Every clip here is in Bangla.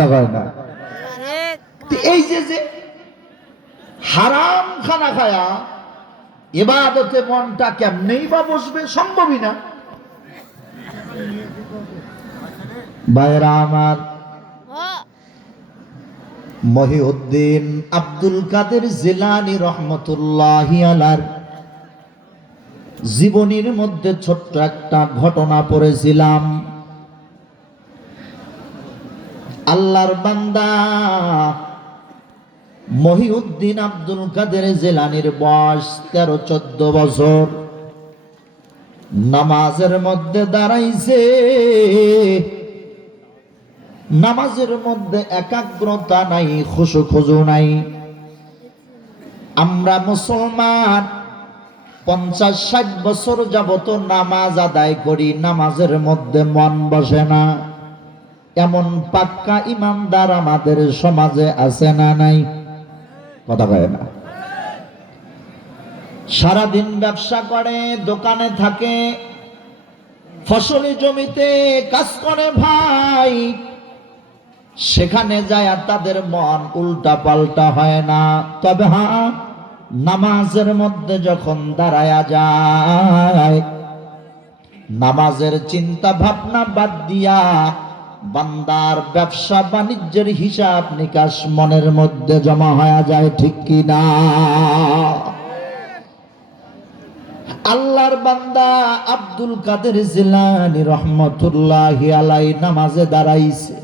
কথা কয় না। এই যে যে হারাম খানা খায়া এবাদতে মনটা কেমনেই বা বসবে সম্ভবই না। বাইরা আমার মহিউদ্দিন আব্দুল কাদের জিলানি রহমতুল্লাহ আলার জীবনীর মধ্যে ছোট্ট একটা ঘটনা পড়েছিলাম। আল্লাহর বান্দা মহিউদ্দিন আব্দুল কাদের জেলানির বয়স তেরো চোদ্দ বছর। নামাজের মধ্যে দাঁড়াইছে। নামাজের মধ্যে একাগ্রতা নাই খুশু খুজু নাই। আমরা মুসলমান, পঞ্চাশ ষাট বছর যাবত নামাজ আদায় করি, নামাজের মধ্যে মন বসে না। এমন পাক্কা ইমানদার আমাদের সমাজে আছে না নাই? কথা কয় না। সারাদিন ব্যবসা করে, দোকানে থাকে, ফসলি জমিতে কাজ করে ভাই, সেখানে যায় তাদের মন উল্টা পাল্টা হয় না। তবে হ্যাঁ নামাজের মধ্যে যখন দাঁড়ায়া যায়, নামাজের চিন্তা ভাবনা বাদ দিয়া বান্দার ব্যবসা বাণিজ্যের হিসাব নিকাশ মনের মধ্যে জমা হয়ে যায়, ঠিক কি না? আল্লাহর বান্দা আব্দুল কাদের জিলানি রহমতুল্লাহ আলাই নামাজে দাঁড়াইছে।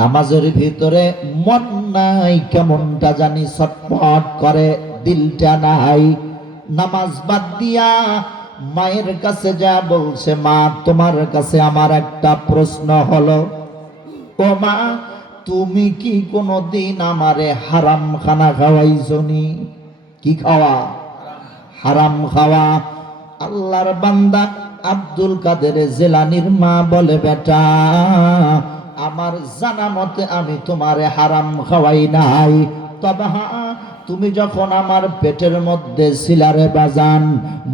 নামাজের ভিতরে মন নাই কেমনটা জানি ছটফট করে, দিলটা নাই। নামাজ বাদ দিয়া মায়ের কাছে যা বলছে মা, তোমার কাছে আমার একটা প্রশ্ন হলো, ও মা, তুমি কি কোনো দিন আমারে হারাম খানা খাওয়াইছনি? কি খাওয়া? হারাম খাওয়া। আল্লাহর বান্দা আব্দুল কাদের জেলানির মা বলে, বেটা, আমার জানা মতে আমি তোমারে হারাম খাওয়াই নাই। তবে হ্যাঁ তুমি যখন আমার পেটের মধ্যে ছিলারে বাজান,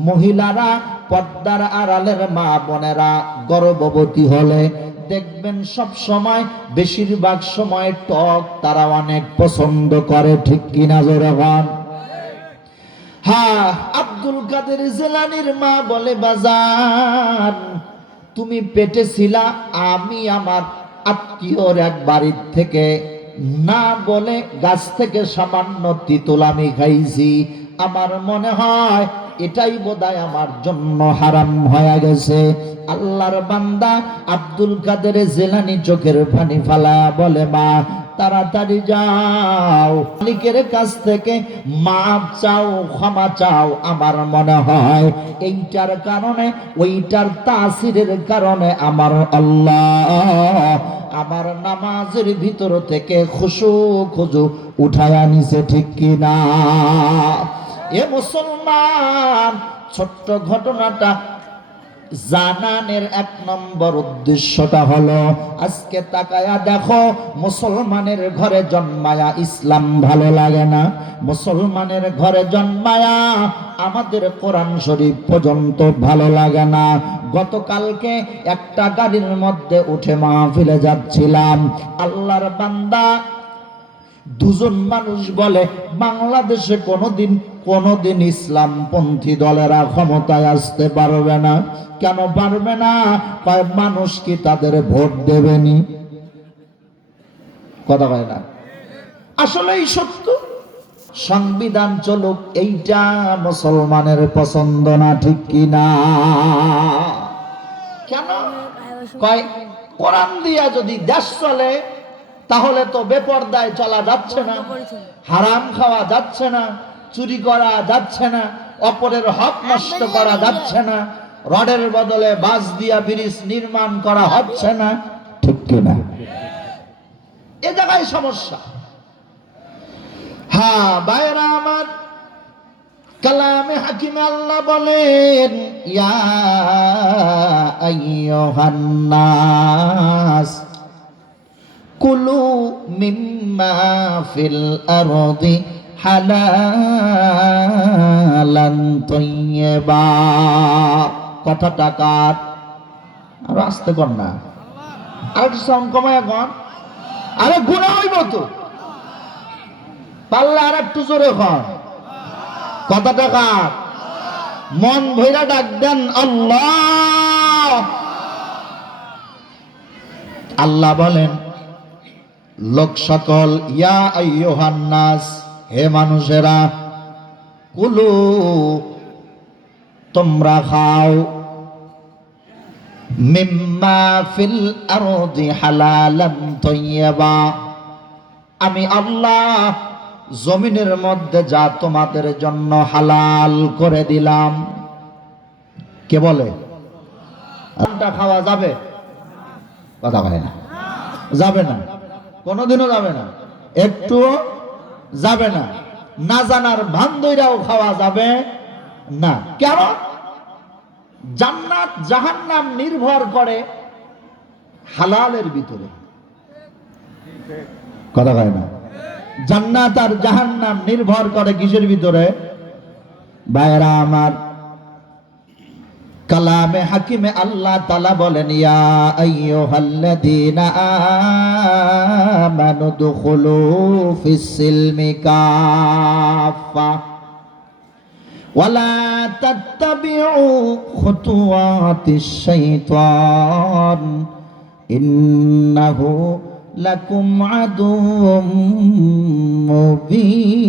মহিলারা পর্দার আড়ালের মা বোনেরা গর্ভবতী হলে দেখবেন সব সময় বেশিরভাগ সময় টক, তারা অনেক পছন্দ করে, ঠিক কিনা জোরে হন হ্যাঁ আব্দুল কাদের জেলানির মা বলে বাজার তুমি পেটে ছিলা আমি আমার আত্মীয়র এক বাড়ির থেকে না বলে গাছ থেকে সামান্য তিতুল আমি খাইছি। আমার মনে হয় এটাই বোধহয় আমার জন্য হারাম হয়ে গেছে। আল্লাহর বান্দা আব্দুল কাদের জেলানি চোখের পানি ফালা বলে, মা তাড়াতাড়ি যাও। মালিকের কাছ থেকে মাপ চাও, ক্ষমা চাও আমার মনে হয়। এইটার কারণে, ওইটার তাসিরের কারণে আমার আল্লাহ আমার নামাজের ভিতর থেকে খুশু খুজু উঠায় আনিছে, ঠিক কিনা? এ মুসলমান, ছোট্ট ঘটনাটা জানানের এক নম্বর উদ্দেশ্যটা হলো, আজকে তাকায়া দেখো, মুসলমানের ঘরে জন্মায়া ইসলাম ভালো লাগে না। মুসলমানের ঘরে জন্মায়া আমাদের কোরআন শরীফ পর্যন্ত ভালো লাগে না। গতকালকে একটা গাড়ির মধ্যে উঠে মাহফিলে যাচ্ছিলাম। আল্লাহর বান্দা দুজন মানুষ বলে, বাংলাদেশে কোনোদিন কোনোদিন ইসলামপন্থী দলেরা ক্ষমতায় আসতে পারবে না। কেন পারবে না? কয় মানুষ কি তাদের ভোট দেবেনি? কথা হয় না। আসলেই সত্য। সংবিধান চলুক এইটা মুসলমানের পছন্দ না ঠিক কি না? কেন? কয় কোরআন দিয়া যদি দেশ চলে তাহলে তো বেপর্দায় চলা যাচ্ছে না। হারাম খাওয়া যাচ্ছে না। চুরি করা যাচ্ছে না অপরের হক নষ্ট করা যাচ্ছে না রডের বদলে বাস দিয়া ব্রিজ নির্মাণ করা হচ্ছে না ঠিক কিনা এ জায়গায় সমস্যা। হ্যাঁ বাইরা আমার কালামে হাকিমে আল্লাহ বলেন ইয়া কুলু মিম্মা ফিল আরদি হালালান তৈয়বা। কথাটা কার? আর আসতে কর না। আর একটু সাউন্ড কমায় কর। আরে গুণা হইব তো। পাল্লা আর একটু জোরে খান কত টাকা মন ভৈরা ডাক দেন আল্লাহ। আল্লাহ বলেন, লোক সকল ইয়া আইয়ুহান্নাস হে মানুষেরা, কুলু, তোমরা খাও। মিম্মা ফিল আরদি হালালান তৈয়বা। আমি আল্লাহ জমিনের মধ্যে যা তোমাদের জন্য হালাল করে দিলাম। কে বলে? খাওয়া যাবে? কথা বলে না। যাবে না। কোনোদিনও যাবে না। একটু যাবে না। না জানার ভান্দইরাও খাওয়া যাবে না। কেন? জান্নাত জাহান্নাম নির্ভর করে হালালের ভিতরে। কথা হয় না? জান্নাত আর জাহান্নাম নির্ভর করে কিসের ভিতরে? ভাইরা আমার কালামে হাকিমে আল্লাহ তালা বলেন, ইয়া আইয়ুহাল্লাযীনা আমানু দুখুলু ফিস সিলমি কাফা ওয়ালা তাত্তাবিউ খুতুওয়াতিশ শাইতান ইন্নাহু লাকুম আদুউম মুবিন।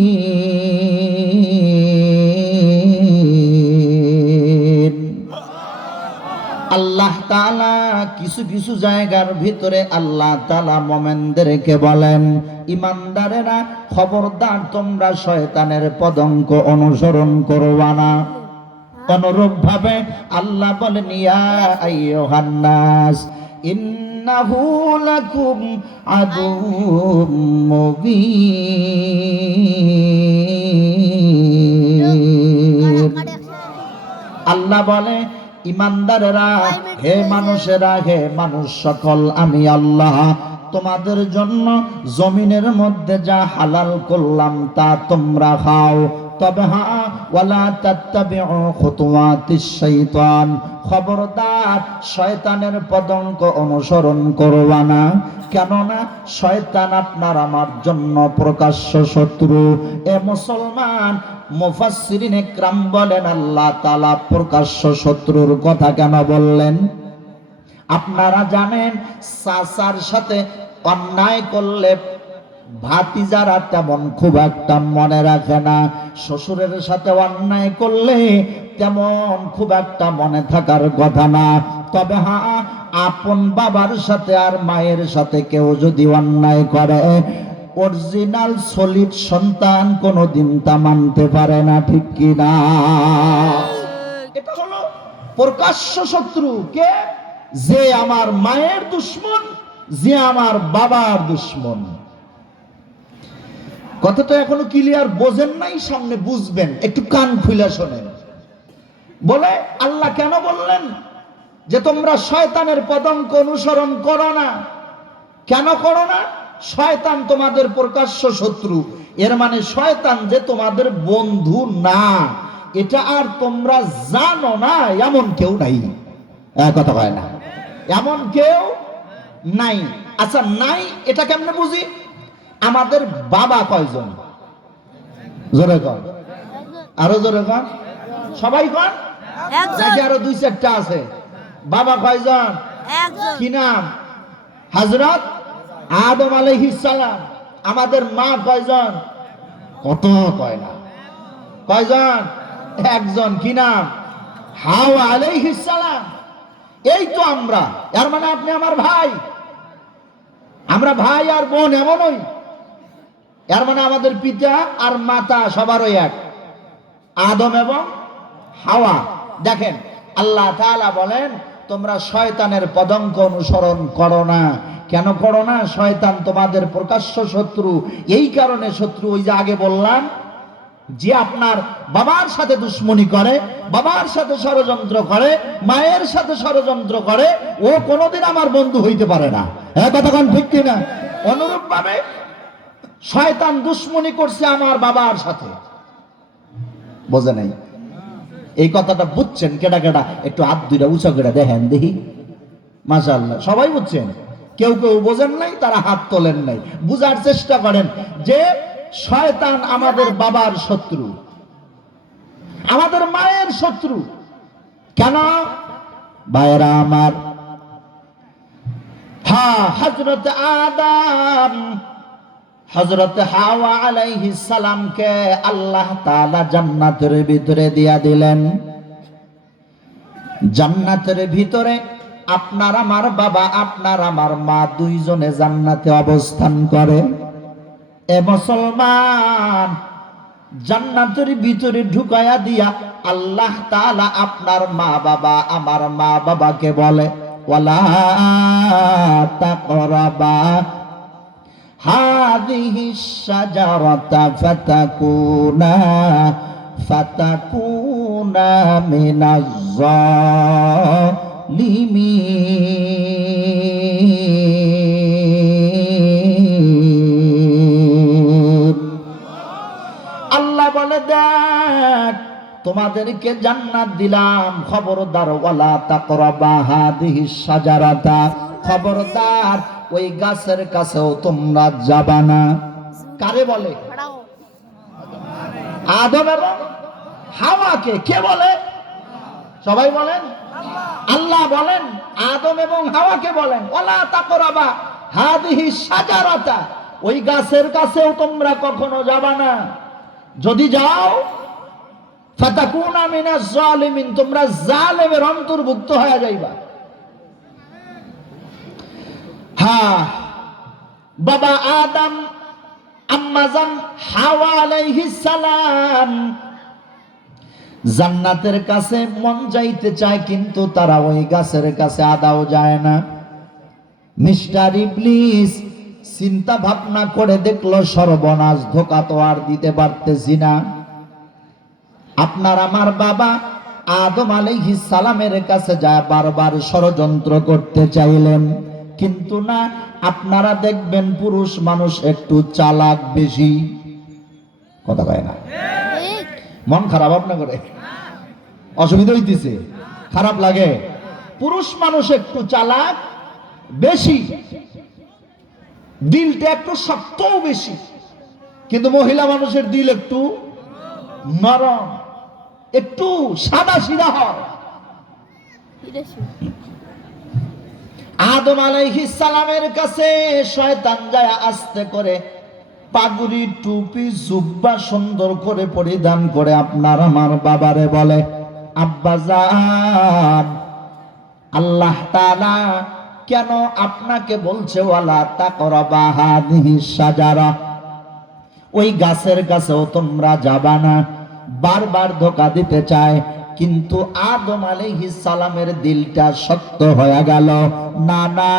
আল্লাহ তালা কিছু কিছু জায়গার ভিতরে আল্লাহ তাআলা মোমেনদেরকে বলেন ইমানদারেরা খবরদার তোমরা শয়তানের পদঙ্ক অনুসরণ করবা না। অনুরূপ ভাবে আল্লাহ বলেন ইয়া আইয়ুহান্নাস ইন্নাহু লাকুম আদুউম মুবিন। আল্লাহ বলে ইমানদারেরা, হে মানুষেরা, হে মানুষ সকল, আমি আল্লাহ। তোমাদের জন্য জমিনের মধ্যে যা হালাল করলাম, তা তোমরা খাও। খবরদার, শয়তানের পদঙ্ক অনুসরণ করবা কেননা শয়তান আপনার আমার জন্য প্রকাশ্য শত্রু। এ মুসলমান বলেন, আল্লাহ তাআলা প্রকাশ্য শত্রুর কথা কেন বললেন? আপনারা জানেন, সাসার সাথে অন্যায় করলে ভাতিজারা তেমন খুব একটা মনে রাখে না। শ্বশুরের সাথে অন্যায় করলে তেমন খুব একটা মনে থাকার কথা না। তবে হ্যাঁ আপন বাবার সাথে আর মায়ের সাথে কেউ যদি অন্যায় করে, অরিজিনাল সলিড সন্তান কোনোদিন তা মানতে পারে না, ঠিক কি না? এটা হলো প্রকাশ্য শত্রু। কে? যে আমার মায়ের দুশ্মন, যে আমার বাবার দুশ্মন। কথাটা এখনও ক্লিয়ার বোঝেন নাই, সামনে বুঝবেন। একটু কান খুলে শোনেন। বলে, আল্লাহ কেন বললেন যে তোমরা শয়তানের পদঙ্ক অনুসরণ করো না? কেন করো না? শয়তান তোমাদের প্রকাশ্য শত্রু। এর মানে শয়তান যে তোমাদের বন্ধু না, এটা আর তোমরা জানো না, এমন কেউ নাই। কথা কয় না। এমন কেউ নাই। আচ্ছা নাই, এটা কেমনে বুঝি? আমাদের বাবা কয়জন? জোরে কন। আরও জোরে কন। সবাই কন? একজন। নাকি আরও দুই চারটা আছে? বাবা কয়জন? কি নাম? হজরত আদম সালাম। আমাদের মা কয়জন? কত কয় না। কয়জন? একজন। কি নাম? হাওয়া আলাইহিস সালাম। এই তো আমরা। এর মানে আপনি আমার ভাই। আমরা ভাই আর বোন এমনই। এর মানে আমাদের পিতা আর মাতা সবারই এক। আদম এবং হাওয়া। দেখেন, আল্লাহ তাআলা বলেন, তোমরা শয়তানের পদঙ্ক অনুসরণ করো না। কেন করো না? শয়তান তোমাদের প্রকাশ্য শত্রু। এই কারণে শত্রু, ওই যে আগে বললাম, যে আপনার বাবার সাথে দুশ্মনী করে, বাবার সাথে ষড়যন্ত্র করে, মায়ের সাথে ষড়যন্ত্র করে, ও কোনোদিন আমার বন্ধু হইতে পারে না। হ্যাঁ কতক্ষণ ঠিক কিনা? অনুরূপ ভাবে শয়তান দুশ্মনী করছে আমার বাবার সাথে। বোঝে নাই? এই কথাটা বুঝছেন কেডা কেডা? একটু হাত দুইটা উঁচা করে দেখেন দেখি। মাশাআল্লাহ, সবাই বুঝছেন? কেউ কেউ বোঝেন নাই, তারা হাত তোলেন নাই। বুঝার চেষ্টা করেন যে শয়তান আমাদের বাবার শত্রু। আমাদের মায়ের শত্রু। কেন? ভাইয়েরা আমার। হা হজরত আদম হজরত হাওয়া আলাইহি সালামকে আল্লাহ তাআলা জান্নাতের ভিতরে দিয়া দিলেন। জান্নাতের ভিতরে আপনার আমার বাবা, আপনার আমার মা দুইজনে জান্নাতে অবস্থান করে। এ মুসলমান, জান্নাতের ভিতরে ঢুকায়া দিয়া আল্লাহ তাআলা আপনার মা বাবা, আমার মা বাবাকে বলে, ওয়ালা তাকরাবা শাজারাতা ফাতাকুনা ফাতাকুনা মিনাজ জালিমিন আল্লাহ বলে, দেখ, তোমাদেরকে জান্নাত দিলাম। খবরদার, ওয়ালা তাকরাবা হাদিহি শাজারাতা। খবরদার ওই গাছের কাছেও তোমরা যাবা না। কারে বলে? আদম এবং হাওয়াকে কে বলে? সবাই বলেন। আল্লাহ বলেন আদম এবং হাওয়াকে বলেন। ওলা তাকরাবা হাদিহি সাজারতা ওই গাছের কাছেও তোমরা কখনো যাবা না। যদি যাও ফাতাকুনা মিনাজ জালিমিন তোমরা জালেমের অন্তর্ভুক্ত হয়ে যাইবা। হ্যাঁ বাবা আদম আম্মাজান হাওয়া আলাইহিস সালাম। জান্নাতের কাছে মন যাইতে চায়, কিন্তু তারা ওই গাছের কাছে আদাও যায় না। মিস্টার ইবলিস চিন্তা ভাবনা করে দেখল, সর্বনাশ, ধোকা তো আর দিতে পারতেছি না। আপনার আমার বাবা আদম আলাইহিস সালামের কাছে যায়, বারবার ষড়যন্ত্র করতে চাইলেন। কিন্তু না, আপনারা দেখবেন পুরুষ মানুষ একটু চালাক বেশি। কথা কয় না? মন খারাপ আপনা করে? অসুবিধা হইতেছে। খারাপ লাগে। পুরুষ মানুষ একটু চালাক বেশি। দিলটা একটু শক্ত বেশি। কিন্তু মহিলা মানুষের দিল একটু নরম, একটু সাদা সিধা হয় আদম আলাইহিস সালামের কাছে শয়তান যায় আস্তে করে পাগুড়ি টুপি, জুব্বা সুন্দর করে পরিধান করে আপনার আমার বাবারে বলে আব্বাজান আল্লাহ তাআলা কেন আপনাকে বলছে, ওয়ালা তাকরাবা হাদিহি সাজারা ওই গাছের কাছেও তোমরা যাবা না। বারবার ধোকা দিতে চায়। কিন্তু আদম আলাইহিস সালামের দিলটা শক্ত হয়ে গেল। না না,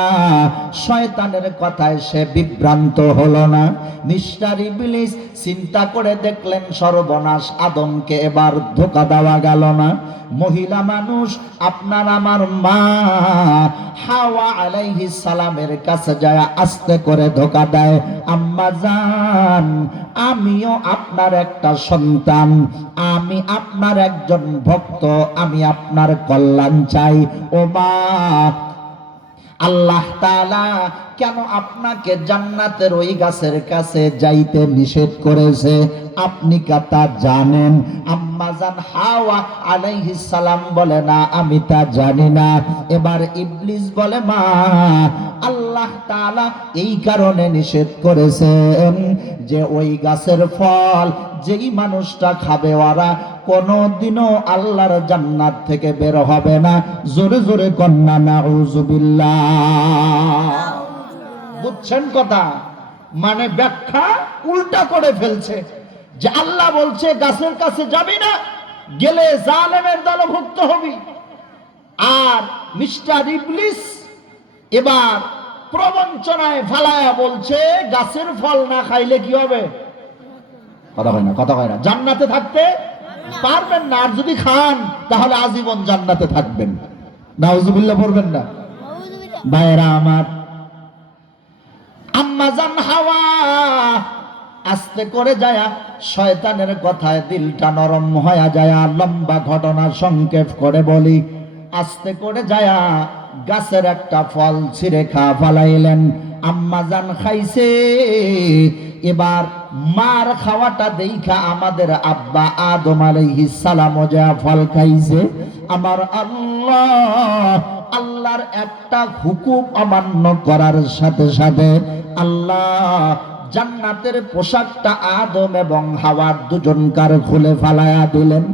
শয়তানের কথায় সে বিভ্রান্ত হলো না। মিস্টার ইবলিস চিন্তা করে দেখলেন সর্বনাশ আদমকে এবার ধোকা দেওয়া গেল না। মহিলা মানুষ, আপনার আমার মা হাওয়া আলাইহি সালামের কাছে যায়, আস্তে করে ধোকা দেয়, আম্মা জান, আমিও আপনার একটা সন্তান, আমি আপনার একজন ভক্ত আমি আপনার কল্যাণ চাই। ও মা আল্লাহ তাআলা কেন আপনাকে জান্নাতের ওই গাছের কাছে যাইতে নিষেধ করেছে? আপনি কথা জানেন? আম্মাজান হাওয়া আলাইহিস সালাম বলে, না, আমি তা জানি না। এবার ইবলিস বলে, মা, আল্লাহ তাআলা এই কারণে নিষেধ করেছেন যে ওই গাছের ফল যেই মানুষটা খাবে, ওরা কোনদিনও আল্লাহর জান্নাত থেকে বের হবে না। জোরে জোরে কন্যা, নাউজুবিল্লাহ। বুঝছেন কথা? মানে ব্যাখ্যা উল্টা করে ফেলছে। যে আল্লাহ বলছে গাছের কাছে যাবি না গেলে জালেমের দলভুক্ত হবি। আর মিস্টার ইবলিস এবার প্রবঞ্চনায় ফালায়া বলছে গাছের ফল না খাইলে কি হবে? কথা হয় না কথা হয় না। জান্নাতে থাকতে পারবেন না আর যদি খান তাহলে আজীবন জান্নাতে থাকবেন। না পড়বেন না? ভাইরা আমার আম্মাজান হাওয়া। আস্তে করে যায়া শয়তানের কথায় দিলটা নরম হয়ে যায়া লম্বা ঘটনা সংক্ষেপ করে বলি। আস্তে করে যায়া গাছের একটা ফল ছিঁড়ে খা ফলাইলেন। আম্মা জান খাইছে। এবার মার খাওয়াটা দেখা আমাদের আব্বা আদম আলাইহিস সালাম যা ফল খাইছে। আমার আল্লাহ, আল্লাহর একটা হুকুম অমান্য করার সাথে সাথে আল্লাহ জান্নাতের পোশাকটা আদম এবং হাওয়ার দুজনকার খুলে ফালায়া দিলেন।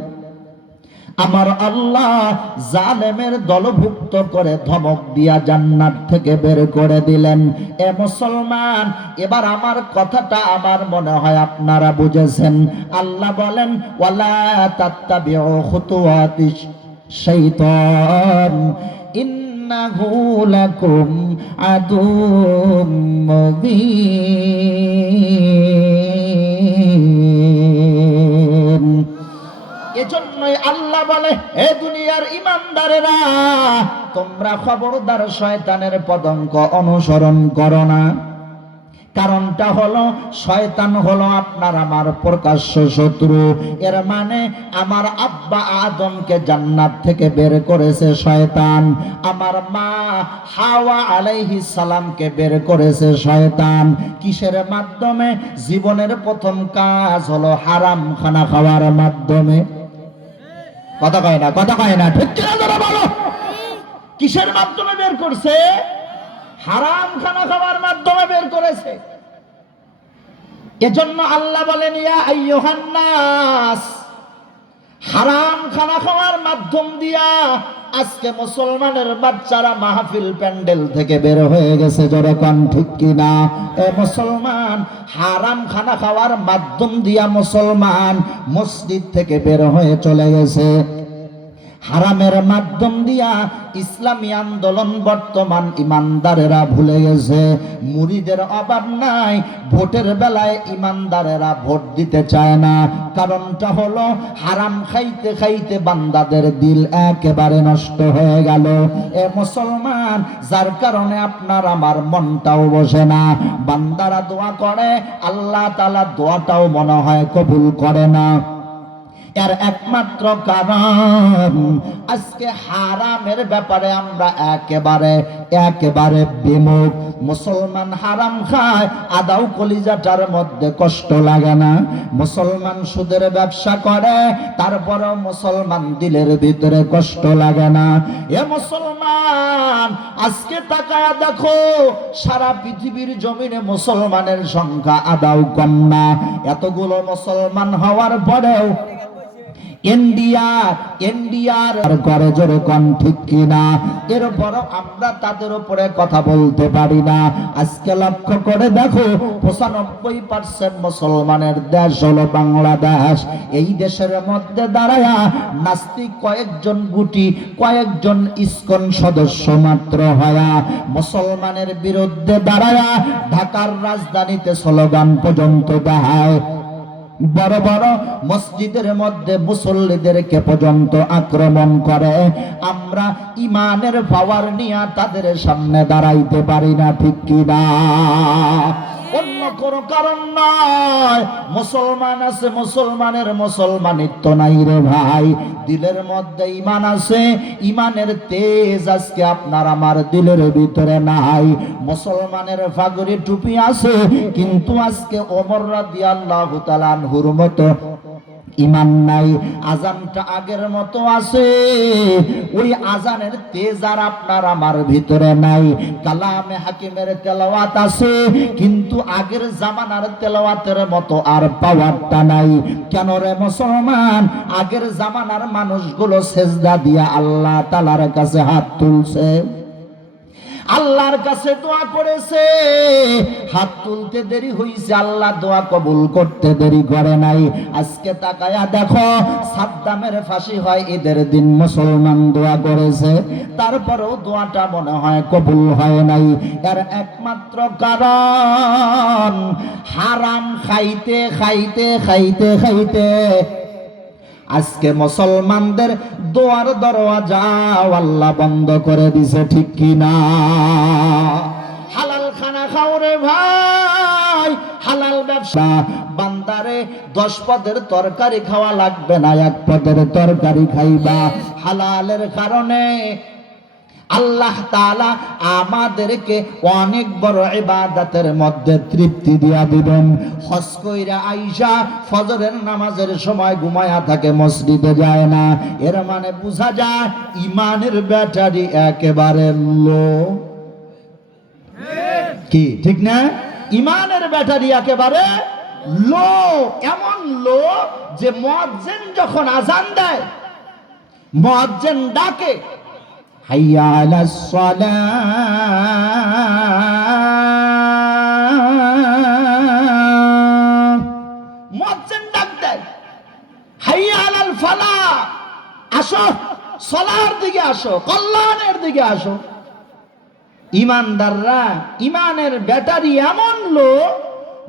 আমার আল্লাহ জালেমের দলভুক্ত করে ধমক দিয়া জান্নাত থেকে বের করে দিলেন। এ মুসলমান, এবার আমার কথাটা আমার মনে হয় আপনারা বুঝেছেন। আল্লাহ বলেন, ওয়ালা তাত্তাবিউ খুতুওয়াতিশ শাইতান, ইন্নাহু লাকুম আদুম মুবিন। এজন্যই আল্লাহ বলে, হে দুনিয়ার ইমানদারেরা, তোমরা খবরদার শয়তানের পদঙ্ক অনুসরণ করো না। কারণটা হলো, শয়তান হলো আপনার আমার প্রকাশ্য শত্রু। এর মানে আমার আব্বা আদমকে জান্নাত থেকে বের করেছে শয়তান। আমার মা হাওয়া আলাইহিস সালামকে বের করেছে শয়তান। কিসের মাধ্যমে? জীবনের প্রথম কাজ হলো হারাম খানা খাওয়ার মাধ্যমে। কথা কয় না, কথা কয় না, ঠিক কিসের মাধ্যমে বের করছে? হারাম খানা খাওয়ার মাধ্যমে বের করেছে। এজন্য আল্লাহ বলেন, ইয়া হারাম খানা খাওয়ার মাধ্যম দিয়া আজকে মুসলমানের বাচ্চারা মাহফিল প্যান্ডেল থেকে বের হয়ে গেছে। যেরকম ঠিক কিনা এ মুসলমান, হারাম খানা খাওয়ার মাধ্যম দিয়া মুসলমান মসজিদ থেকে বের হয়ে চলে গেছে। হারামের মাধ্যম দিয়া ইসলামী আন্দোলন বর্তমান ইমানদারেরা ভুলে গেছে। মুরিদের অভাব নাই, ভোটের বেলায় ইমানদারেরা ভোট দিতে চায় না। কারণটা হলো, হারাম খাইতে খাইতে বান্দাদের দিল একেবারে নষ্ট হয়ে গেল। এ মুসলমান, যার কারণে আপনার আমার মনটাও বসে না। বান্দারা দোয়া করে, আল্লাহ তালা দোয়াটাও মনে হয় কবুল করে না। এর একমাত্র কারণ, আজকে হারামের ব্যাপারে আমরা একেবারে একেবারে বিমুখ। মুসলমান হারাম খায়, আদাও কলিজাটার মধ্যে কষ্ট লাগে না। মুসলমান সুদের ব্যবসা করে, তারপরেও মুসলমান দিলের ভিতরে কষ্ট লাগে না। এ মুসলমান, আজকে তাকায়া দেখো, সারা পৃথিবীর জমিনে মুসলমানের সংখ্যা আদাও কম না। এতগুলো মুসলমান হওয়ার পরেও ইন্ডিয়ার ইন্ডিয়ার করে জোরে কন, ঠিক কিনা? এরপরও আমরা তাদের উপরে কথা বলতে পারি না। আজকে লক্ষ্য করে দেখো, পঁচানব্বই পার্সেন্ট মুসলমানের দেশ হলো বাংলাদেশ। এই দেশের মধ্যে দাঁড়ায়া নাস্তিক কয়েকজন গুটি, কয়েকজন ইস্কন সদস্য মাত্র হয়া। মুসলমানের বিরুদ্ধে দাঁড়ায়া ঢাকার রাজধানীতে স্লোগান পর্যন্ত দেখায়। বড় বড় মসজিদের মধ্যে মুসল্লিদেরকে পর্যন্ত আক্রমণ করে। আমরা ইমানের পাওয়ার নিয়ে তাদের সামনে দাঁড়াইতে পারি না, ঠিক কিনা? অন্য কোনো কারণ নয় মুসলমান আছে, মুসলমানের মুসলমানিত্ব নাই রে ভাই। দিলের মধ্যে ইমান আছে ইমানের তেজ আজকে আপনার আমার দিলের ভিতরে নাই। মুসলমানের ফাগরি টুপি আছে, কিন্তু আজকে অমর রাদিয়াল্লাহু তাআলা আনহুর মতো ইমান নাই, আজানটা আগের মতো আছে। ওই আজানের তেজ আর আপনার আমার ভিতরে নাই। কালামে হাকিমের তেলাওয়াত আছে, কিন্তু আগের জামানার তেলাওয়াতের মতো আর পাওয়ারটা নাই। কেন রে মুসলমান? আগের জামানার মানুষগুলো সেজদা দিয়া আল্লাহ তালার কাছে হাত তুলছে। আল্লাহর কাছে দোয়া করেছে। হাত তুলতে দেরি হইছে, আল্লাহ দোয়া কবুল করতে দেরি করে নাই। আজকে তাকায়া দেখো, সাদ্দামের ফাঁসি হয়, ঈদের দিন মুসলমান দোয়া করেছে। তারপরেও দোয়াটা মনে হয় কবুল হয় নাই। এর একমাত্র কারণ, হারাম খাইতে খাইতে খাইতে খাইতে আজকে মুসলমানদের দোয়ার দরওয়াজা আল্লাহ বন্ধ করে দিছে, ঠিক কি না? হালাল খানা খাও রে ভাই, হালাল ব্যবসা। বান্দারে, দশ পদের তরকারি খাওয়া লাগবে না, এক পদের তরকারি খাইবা। হালালের কারণে আল্লাহ তাআলা আমাদেরকে অনেক বড় ইবাদতের মধ্যে তৃপ্তি দিয়া দিবেন। হজ কইরা আইসা ফজরের নামাজের সময় ঘুমায়া থাকে, মসজিদে যায় না। এর মানে বোঝা যায় ইমানের ব্যাটারি একেবারে লো। কি, ঠিক না? ইমানের ব্যাটারি একেবারে লো, এমন লো যে মুয়াজ্জিন যখন আজান দেয়, মুয়াজ্জিন ডাকে ডাক দেয়। হাইয়া আলাল ফালাহ আসো, সলার দিকে আসো, কল্যাণের দিকে আসো। ইমানদাররা, ইমানের ব্যাটারি এমন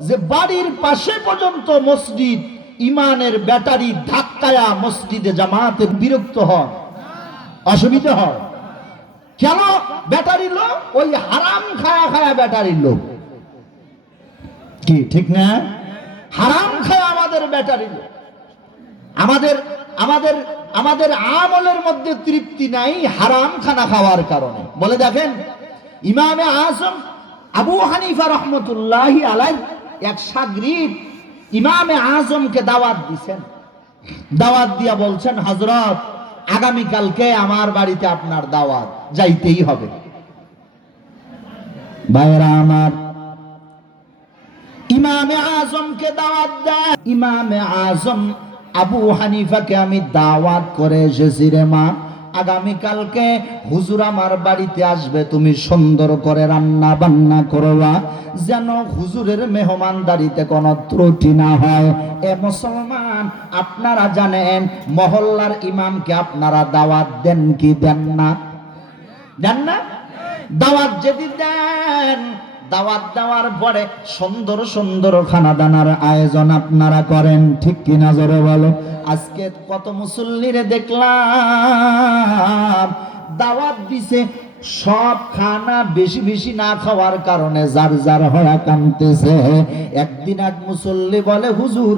যে বাড়ির পাশে পর্যন্ত মসজিদ ইমানের ব্যাটারি ধাক্কায়া মসজিদে জামাতে বিরক্ত হয় অসুবিধা হয়। কেন? ব্যাটারি লো ওই হারাম খায়া খায়া ব্যাটারি লো কি, ঠিক না? হারাম খায়া আমাদের ব্যাটারি লো আমাদের আমাদের আমাদের আমলের মধ্যে তৃপ্তি নাই হারাম খানা খাওয়ার কারণে। বলে দেখেন, ইমামে আজম আবু হানিফা রহমতুল্লাহি আলাই এক সাগরিদ ইমামে আজমকে দাওয়াত দিছেন। দাওয়াত দিয়া বলছেন হজরত আগামীকালকে আমার বাড়িতে আপনার দাওয়াত, যাইতেই হবে। ভাইরা আমার, ইমামে আজমকে দাওয়াত দেয় ইমামে আজম আবু হানিফাকে আমি দাওয়াত করে এসেছি রে মা। আগামীকালকে হুজুর আমার বাড়িতে আসবে, তুমি সুন্দর করে রান্না বান্না করবা, যেন হুজুরের মেহমানদারিতে কোনো ত্রুটি না হয়। এ মুসলমান, আপনারা জানেন, মহল্লার ইমামকে আপনারা দাওয়াত দেন কি দেন না? দেন না? দাওয়াত যদি দেন দাওয়াত দেওয়ার পরে সুন্দর সুন্দর খানা দানার আয়োজন আপনারা করেন, ঠিক কি নজরে বলো? আজকে কত মুসল্লিরে দেখলাম, দাওয়াত দিছে, সব খানা বেশি বেশি না খাওয়ার কারণে যার যার হয়া কানতেছে একদিন এক মুসল্লি বলে, হুজুর,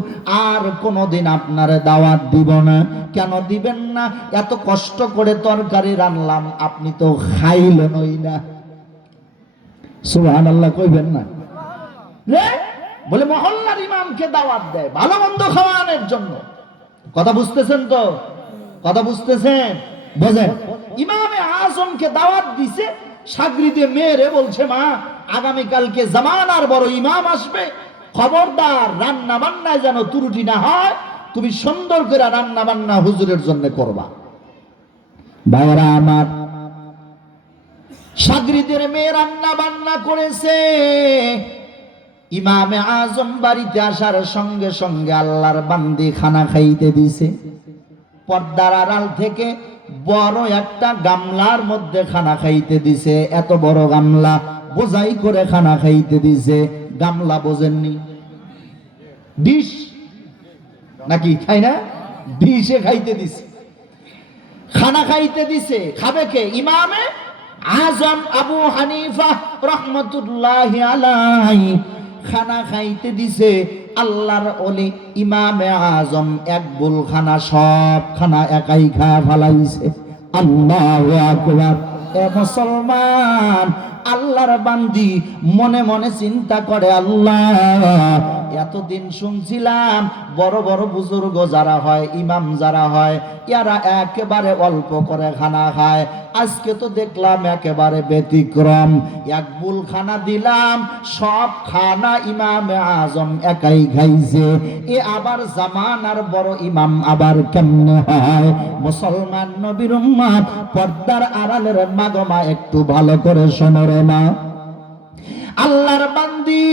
আর কোনোদিন আপনারে দাওয়াত দিব না। কেন দিবেন না? এত কষ্ট করে তরকারি রান্নাম আপনি তো খাইলেনই না। সুবহান আল্লাহ কইবেন না। বলে মহল্লার ইমামকে দাওয়াত দেয়, ভালো মন্দ জন্য। কথা বুঝতেছেন তো? কথা বুঝতেছেন? বোঝেন, ইমামে আজমকে দাওয়াত দিছে, সাগরিদে মেয়েরে বলছে, মা, আগামীকালকে জামানার বড় ইমাম আসবে। খবরদার রান্না বান্নায় যেন ত্রুটি না হয়, তুমি সুন্দর করে রান্না বান্না হুজুরের জন্য করবা। ভাইরা আমার সাগরিদের মেয়ে রান্না বান্না করেছে। ইমামে আজম বাড়িতে আসার সঙ্গে সঙ্গে আল্লাহর বান্দি খানা খাইতে দিছে। পর্দার আড়াল থেকে বড় একটা গামলার মধ্যে খানা খাইতে দিছে। এত বড় গামলা, বোঝাই করে খানা খাইতে দিছে। গামলা বোঝেননি। ডিশ? নাকি খাই না? ডিশে খাইতে দিছে। খানা খাইতে দিছে। খাবে কে? ইমামে? আজম আবু হানিফা রহমতুল্লাহ আলাই খানা খাইতে দিছে। আল্লাহর অলি ইমামে আজম এক বুল খানা সব খানা একাই খা ফালাইছে। আল্লাহ মুসলমান আল্লাহর বান্দি মনে মনে চিন্তা করে, আল্লাহ, এতদিন শুনছিলাম বড় বড় বুজুর্গ যারা হয়, ইমাম যারা হয়, এরা একেবারে অল্প করে খানা খায়। আজকে তো দেখলাম একেবারে ব্যতিক্রম। এক বুল খানা দিলাম, সব খানা ইমামে আজম একাই খাইছে। এ আবার জামানার বড় ইমাম আবার কেমনে হয়? মুসলমান নবীর পর্দার আড়ালের মাগমা একটু ভালো করে শোনো রে মা আল্লাহর বান্দি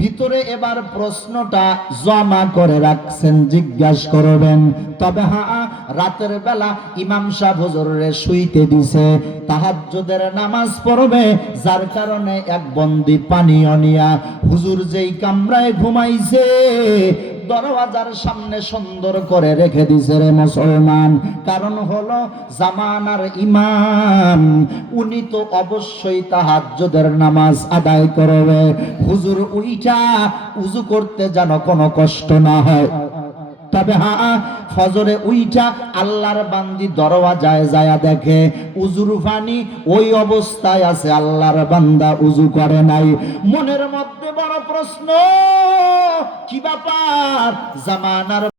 ভিতরে এবার প্রশ্নটা জমা করে রাখছেন, জিজ্ঞাসা করবেন, তবে হ্যাঁ রাতের বেলা ইমাম সাহেব হুজুরে শুইতে দিছে, তাহাজ্জুদের নামাজ পড়বে, যার কারণে এক বন্দি পানি অনিয়া হুজুর যেই কামরায় ঘুমাইছে দরওয়াজার সামনে সুন্দর করে রেখে দিছে রে মুসলমান। কারণ হলো জামানার ইমাম, উনি তো অবশ্যই তাহাজ্জুদের নামাজ আদায় করবে। হুজুর উইটা উজু করতে যেন কোনো কষ্ট না হয়। তবে হ্যাঁ ফজরে উইটা আল্লাহর বান্দি দরওয়াজায় যায়া দেখে, উজুর পানি ওই অবস্থায় আছে, আল্লাহর বান্দা উজু করে নাই। মনের মধ্যে বড় প্রশ্ন, কি ব্যাপার? জামানার